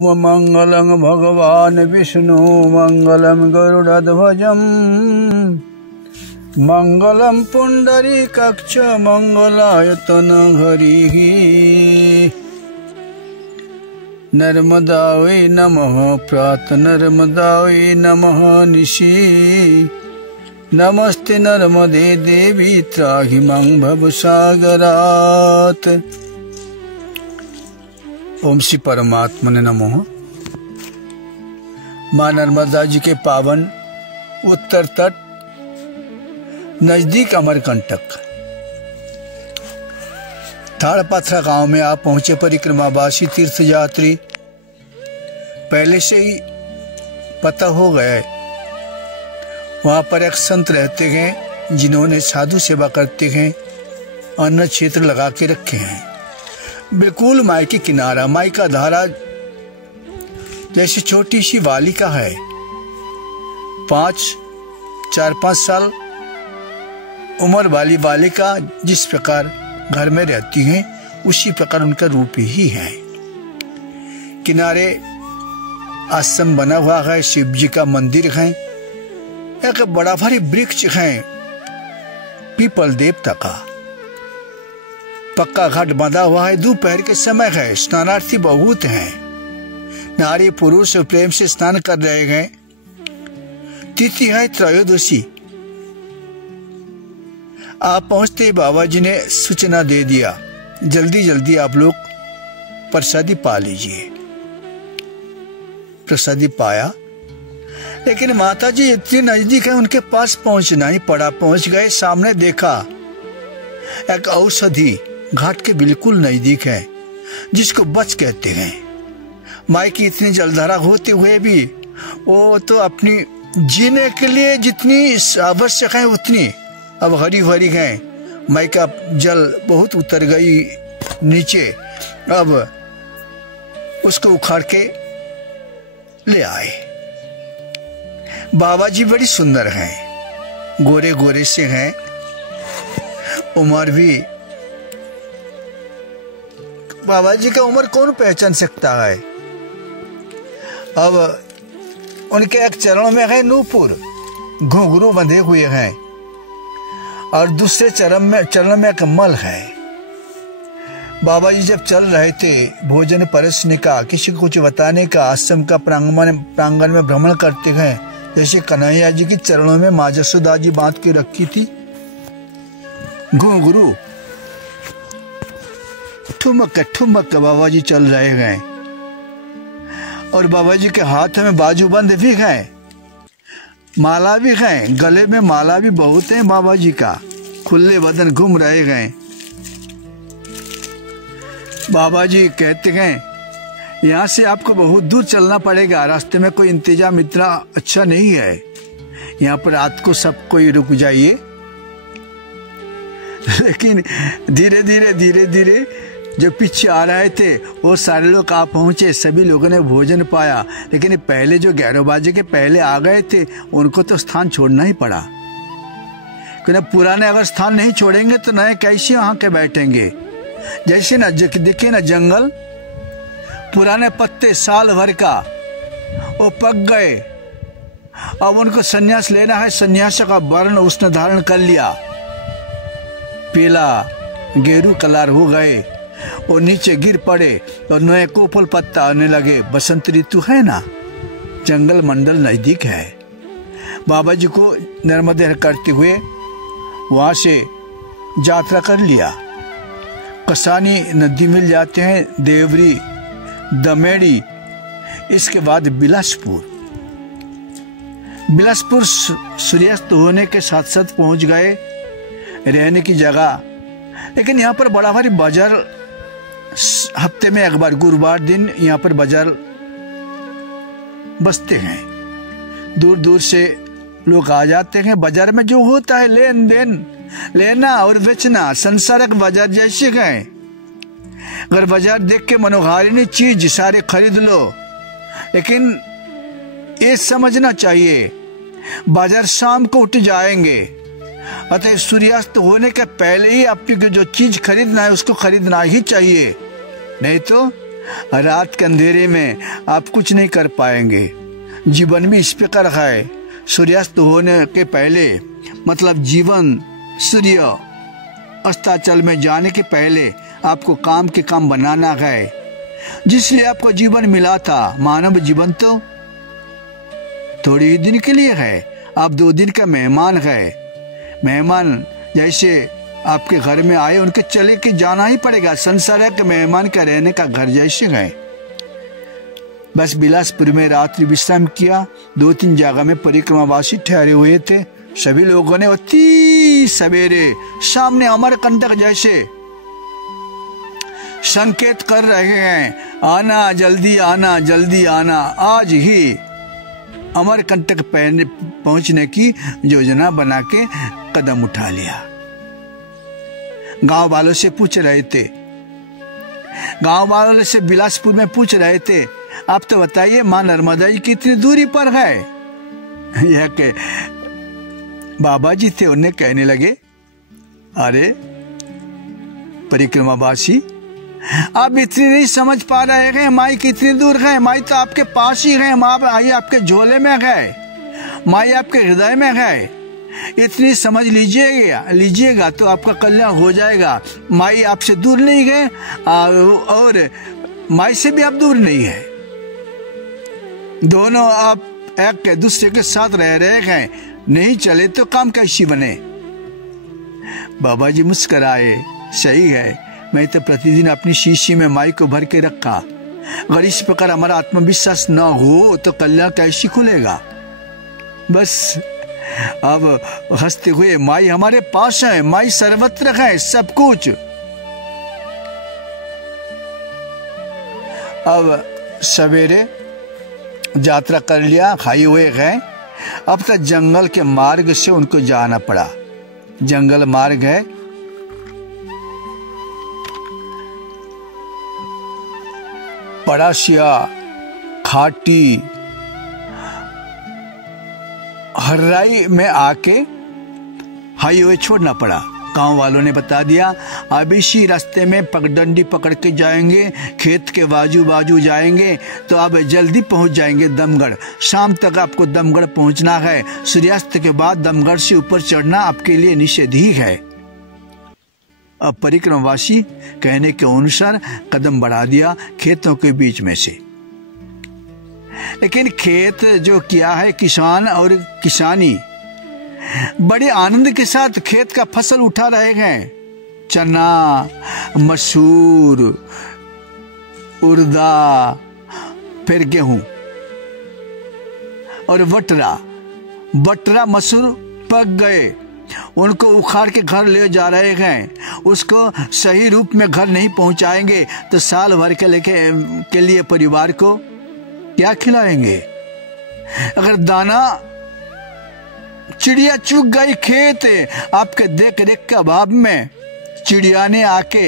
मंगलं भगवान् विष्णु मंगलं गरुडध्वजम् मंगलं पुंडरीकाक्ष मंगलायतन हरिः। नर्मदायै नमः प्रात नर्मदायै नमः निशि। नमस्ते नर्मदे देवी त्राहि मां भवसागरात्। ओम श्री परमात्मने नमः। मां नर्मदा जी के पावन उत्तर तट नजदीक अमरकंटक ताड़पाथरा गांव में आप पहुंचे। परिक्रमावासी तीर्थ यात्री पहले से ही पता हो गया है। वहां पर एक संत रहते हैं जिन्होंने साधु सेवा करते हैं अन्न क्षेत्र लगा के रखे हैं। बिल्कुल माई के किनारा, माई का धारा जैसे छोटी सी बालिका है। 4-5 साल उम्र वाली बालिका जिस प्रकार घर में रहती हैं उसी प्रकार उनका रूप ही है। किनारे आश्रम बना हुआ है, शिव जी का मंदिर है, एक बड़ा भारी वृक्ष है पीपल देवता का। पक्का घाट बंधा हुआ है। दोपहर के समय है, स्नानार्थी बहुत हैं। नारी पुरुष प्रेम से स्नान कर रहे हैं। तिथि है त्रयोदशी। आप पहुंचते ही बाबा जी ने सूचना दे दिया, जल्दी जल्दी आप लोग प्रसादी पा लीजिए। प्रसादी पाया, लेकिन माता जी इतनी नजदीक है, उनके पास पहुंचना ही पड़ा। पहुंच गए, सामने देखा एक औषधि घाट के बिल्कुल नजदीक है जिसको बच कहते हैं। माई की इतनी जलधारा होते हुए भी वो तो अपनी जीने के लिए जितनी आवश्यक है उतनी अब हरी भरी है। माई का जल बहुत उतर गई नीचे, अब उसको उखाड़ के ले आए। बाबा जी बड़ी सुंदर हैं, गोरे गोरे से हैं, उम्र भी। बाबा जी का उम्र कौन पहचान सकता है। अब उनके एक चरण में है नूपुर, घुंघरू बंधे हुए हैं, और दूसरे चरण में एक मल है। बाबा जी जब चल रहे थे, भोजन परसने का, किसी को कुछ बताने का, आश्रम का प्रांगण में भ्रमण करते हैं। जैसे कन्हैया जी के चरणों में माँ जसोदा जी बांध के रखी थी घुंघरू। ठुमक ठुमक बाबा जी चल रहे हैं, और बाबा जी के हाथ में बाजूबंद भी है, माला भी है, गले में माला भी बहुत है बाबा जी का। खुले बदन घूम रहे हैं। बाबा जी कहते हैं यहाँ से आपको बहुत दूर चलना पड़ेगा, रास्ते में कोई इंतजाम इतना अच्छा नहीं है, यहाँ पर रात को सब कोई रुक जाइए। लेकिन धीरे धीरे जो पीछे आ रहे थे वो सारे लोग आ पहुंचे, सभी लोगों ने भोजन पाया। लेकिन पहले जो 11 बजे के पहले आ गए थे उनको तो स्थान छोड़ना ही पड़ा, क्योंकि पुराने अगर स्थान नहीं छोड़ेंगे तो नए कैसे वहां के बैठेंगे। जैसे ना दिखे ना जंगल, पुराने पत्ते साल भर का वो पक गए, अब उनको संन्यास लेना है। संन्यास का वर्ण उसने धारण कर लिया, पीला गेरू कलर हो गए, और नीचे गिर पड़े और नए कोपल पत्ता आने लगे। बसंत ऋतु है ना, जंगल मंडल नजदीक है। बाबा जी को नर्मदे करते हुए वहां से यात्रा कर लिया। कसानी नदी मिल जाते हैं, देवरी, दमेड़ी, इसके बाद बिलासपुर सूर्यास्त होने के साथ साथ पहुंच गए रहने की जगह। लेकिन यहाँ पर बड़ा भारी बाजार, हफ्ते में एक बार गुरुवार दिन यहाँ पर बाजार बसते हैं। दूर दूर से लोग आ जाते हैं। बाजार में जो होता है लेन देन, लेना और बेचना, संसारक बाजार जैसे गए। अगर बाजार देख के मनोहारिणी चीज सारे खरीद लो, लेकिन ये समझना चाहिए बाजार शाम को उठ जाएंगे, अतः सूर्यास्त होने के पहले ही आपको जो चीज खरीदना है उसको खरीदना ही चाहिए, नहीं तो रात के अंधेरे में आप कुछ नहीं कर पाएंगे। जीवन में इस प्रकार है, सूर्यास्त होने के पहले, मतलब जीवन सूर्य अस्ताचल में जाने के पहले आपको काम के काम बनाना है। जिसलिए आपको जीवन मिला था, मानव जीवन तो थोड़ी ही दिन के लिए है। आप 2 दिन का मेहमान है। मेहमान जैसे आपके घर में आए, उनके चले के जाना ही पड़ेगा। संसार के मेहमान का रहने का घर जैसे है। बस बिलासपुर में रात्रि विश्राम किया। 2-3 जगह में परिक्रमावासी ठहरे हुए थे। सभी लोगों ने अति सवेरे सामने अमरकंटक जैसे संकेत कर रहे हैं, आना जल्दी आना जल्दी आना। आज ही अमरकंटक पहुंचने की योजना बना के कदम उठा लिया। गांव वालों से पूछ रहे थे, गांव वालों से बिलासपुर में पूछ रहे थे, आप तो बताइए मां नर्मदा जी कितनी दूरी पर है। यह के बाबा जी थे, उन्हें कहने लगे, अरे परिक्रमावासी, आप इतनी नहीं समझ पा रहे हैं माई कितनी दूर है। माई तो आपके पास ही है। माई आपके झोले में है, माई आपके हृदय में है। इतनी समझ लीजिएगा तो आपका कल्याण हो जाएगा। माई आपसे दूर नहीं है और माई से भी आप दूर नहीं है। दोनों आप एक दूसरे के साथ रह रहे हैं। नहीं चले तो काम कैसी बने। बाबा जी मुस्कराए, सही है, मैं तो प्रतिदिन अपनी शीशी में माई को भर के रखा। अगर इस प्रकार हमारा आत्मविश्वास न हो तो कल्याण कैसे खुलेगा। बस अब हंसते हुए, माई हमारे पास है, माई सर्वत्र है, सब कुछ। अब सवेरे यात्रा कर लिया, खाई हुए गए। अब तक जंगल के मार्ग से उनको जाना पड़ा। जंगल मार्ग है, पड़ासिया, खाटी, हर्राई में आके हाईवे छोड़ना पड़ा। गांव वालों ने बता दिया, अब इसी रास्ते में पगडंडी पकड़ के जाएंगे, खेत के बाजू बाजू जाएंगे तो आप जल्दी पहुंच जाएंगे दमगढ़। शाम तक आपको दमगढ़ पहुंचना है। सूर्यास्त के बाद दमगढ़ से ऊपर चढ़ना आपके लिए निषेध ही है। अब परिक्रमावासी कहने के अनुसार कदम बढ़ा दिया खेतों के बीच में से। लेकिन खेत जो किया है, किसान और किसानी बड़े आनंद के साथ खेत का फसल उठा रहे हैं। चना, मसूर, उड़दा, फिर गेहूं और बटरा मसूर पक गए, उनको उखाड़ के घर ले जा रहे हैं। उसको सही रूप में घर नहीं पहुंचाएंगे तो साल भर के लिए परिवार को क्या खिलाएंगे। अगर दाना चिड़िया चुग गई खेत, आपके देख रेख के अभाव में चिड़िया ने आके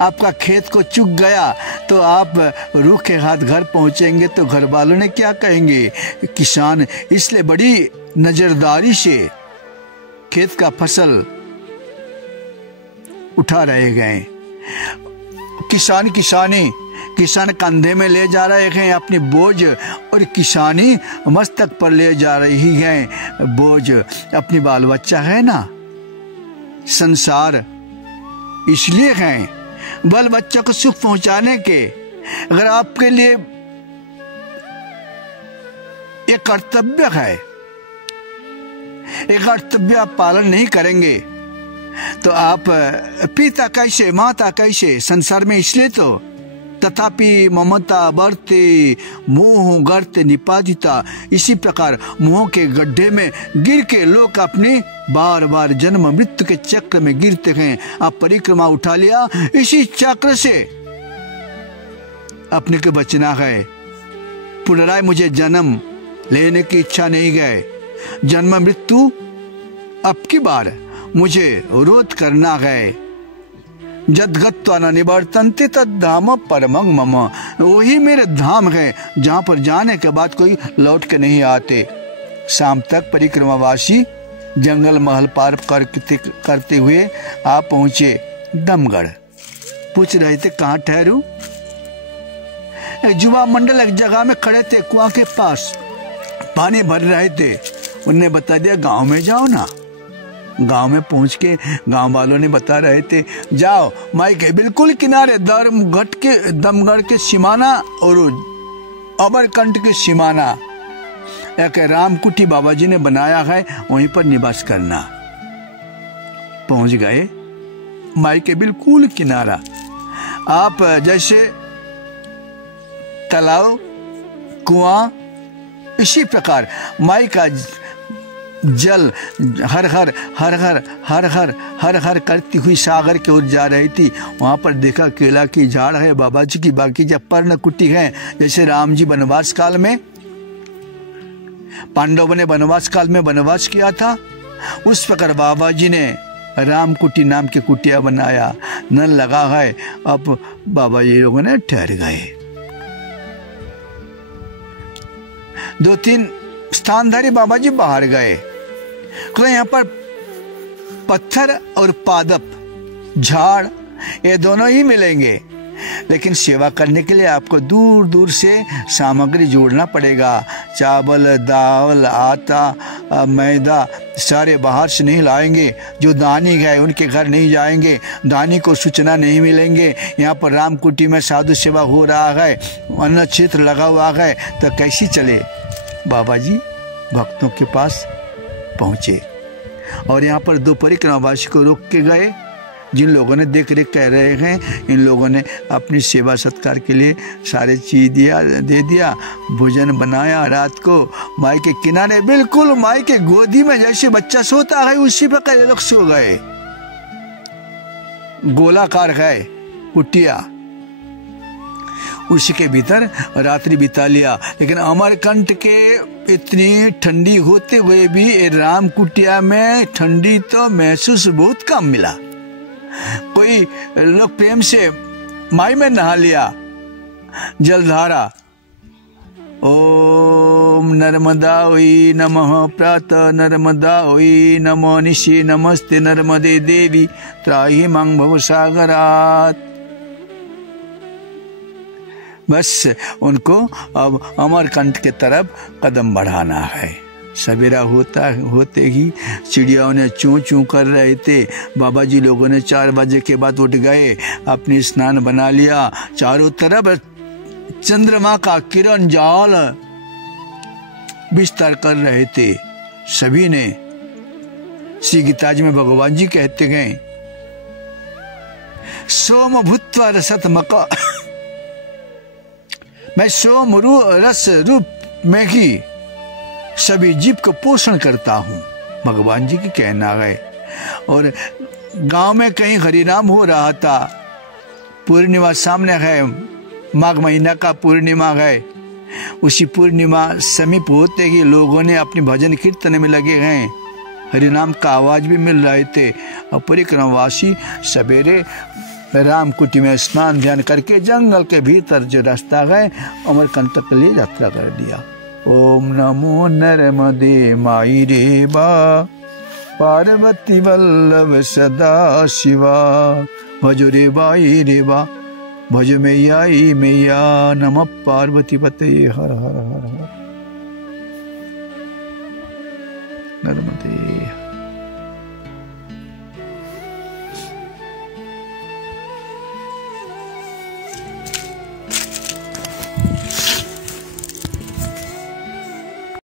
आपका खेत को चुग गया तो आप रूखे हाथ घर पहुंचेंगे तो घर वालों ने क्या कहेंगे। किसान इसलिए बड़ी नजरदारी से खेत का फसल उठा रहे गए। किसान कंधे में ले जा रहे हैं अपनी बोझ, और किसानी मस्तक पर ले जा रही है बोझ। अपनी बाल बच्चा है ना, संसार इसलिए है बाल बच्चा को सुख पहुंचाने के। अगर आपके लिए एक कर्तव्य है, एक कर्तव्य आप पालन नहीं करेंगे तो आप पिता कैसे, माता कैसे। संसार में इसलिए तो तथापि ममता बरते मोह गर्ते निपादिता। इसी प्रकार मोह के गड्ढे में गिर के लोग अपने बार बार जन्म मृत्यु के चक्र में गिरते हैं। आप परिक्रमा उठा लिया, इसी चक्र से अपने को बचना है। पुनराय मुझे जन्म लेने की इच्छा नहीं गए, जन्म मृत्यु अब की बार मुझे रोध करना है। जदगत्वा न निवर्तन्ते तद्धाम परमं मम। वही मेरे धाम है जहां पर जाने के बाद कोई लौट के नहीं आते। शाम तक परिक्रमावासी जंगल महल पार करते हुए आप पहुंचे दमगढ़। पूछ रहे थे कहाँ ठहरूं। एक युवा मंडल एक जगह में खड़े थे, कुआं के पास पानी भर रहे थे। उनने बता दिया गांव में जाओ ना। गांव में पहुंच के गांव वालों ने बता रहे थे, जाओ माई के बिल्कुल किनारे दमगढ़ के सीमाना और अमरकंट के सीमाना एक रामकुटी बाबा जी ने बनाया है, वहीं पर निवास करना। पहुंच गए माई के बिल्कुल किनारा। आप जैसे तालाब, कुआं, इसी प्रकार माई का जल हर हर हर हर हर हर हर हर करती हुई सागर की ओर जा रही थी। वहां पर देखा केला की झाड़ है, बाबा जी की बाकी जब पर्ण कुटी है। जैसे राम जी वनवास काल में, पांडवों ने वनवास काल में वनवास किया था, उस प्रकार बाबा जी ने राम कुटी नाम की कुटिया बनाया, नल लगा है। अब बाबा जी लोगों ने ठहर गए। 2-3 स्थानधारी बाबा जी बाहर गए, तो यहाँ पर पत्थर और पादप, झाड़, ये दोनों ही मिलेंगे, लेकिन सेवा करने के लिए आपको दूर दूर से सामग्री जोड़ना पड़ेगा। चावल, दाल, आटा, मैदा सारे बाहर से नहीं लाएंगे। जो दानी गए उनके घर नहीं जाएंगे, दानी को सूचना नहीं मिलेंगे। यहाँ पर रामकुटी में साधु सेवा हो रहा है, अन्न क्षेत्र लगा हुआ है, तो कैसी चले। बाबा जी भक्तों के पास पहुंचे और यहाँ पर 2 परिक्रमावासी को रोक के गए। जिन लोगों ने देख रेख कह रहे हैं, इन लोगों ने अपनी सेवा सत्कार के लिए सारे चीज दे दिया। भोजन बनाया। रात को माई के किनारे, बिल्कुल माई के गोदी में जैसे बच्चा सोता है उसी प्रकार ये लोग सो गए। गोलाकार है कुटिया, उसी के भीतर रात्रि बिता लिया। लेकिन अमरकंट के इतनी ठंडी होते हुए भी राम कुटिया में ठंडी तो महसूस बहुत कम मिला। कोई लोग प्रेम से माई में नहा लिया, जलधारा। ओम नर्मदायै नमः, प्रातः नर्मदायै नमः, निशि नमस्ते नर्मदे देवी, त्राहि मां भवसागरात्। बस उनको अब अमरकंट के तरफ कदम बढ़ाना है। सवेरा होते ही चिड़ियाओं ने चूं चूं कर रहे थे। बाबा जी लोगों ने 4 बजे के बाद उठ गए, अपनी स्नान बना लिया। चारों तरफ चंद्रमा का किरण जाल विस्तार कर रहे थे। सभी ने, श्री गीता जी में भगवान जी कहते गए, सोम भूत्वा रसत्मक, मैं सोम रस रूप में ही सभी जीव को पोषण करता हूँ, भगवान जी की कहना है। और गांव में कहीं हरिनाम हो रहा था। पूर्णिमा सामने है, माघ महीना का पूर्णिमा है। उसी पूर्णिमा समीप होते ही लोगों ने अपने भजन कीर्तन में लगे हैं, हरिनाम का आवाज भी मिल रहे थे। और परिक्रमावासी सवेरे रामकुटी में स्नान ध्यान करके जंगल के भीतर जो रास्ता गए, अमरकंट के लिए यात्रा कर दिया। ओम नमो नर्मदे माई रेवा, पार्वती वल्लभ सदा शिवा, भजो रे बाई रेवा, भजो मैयाई मैया, नमः पार्वती पते हर हर हर हर। नर्मदे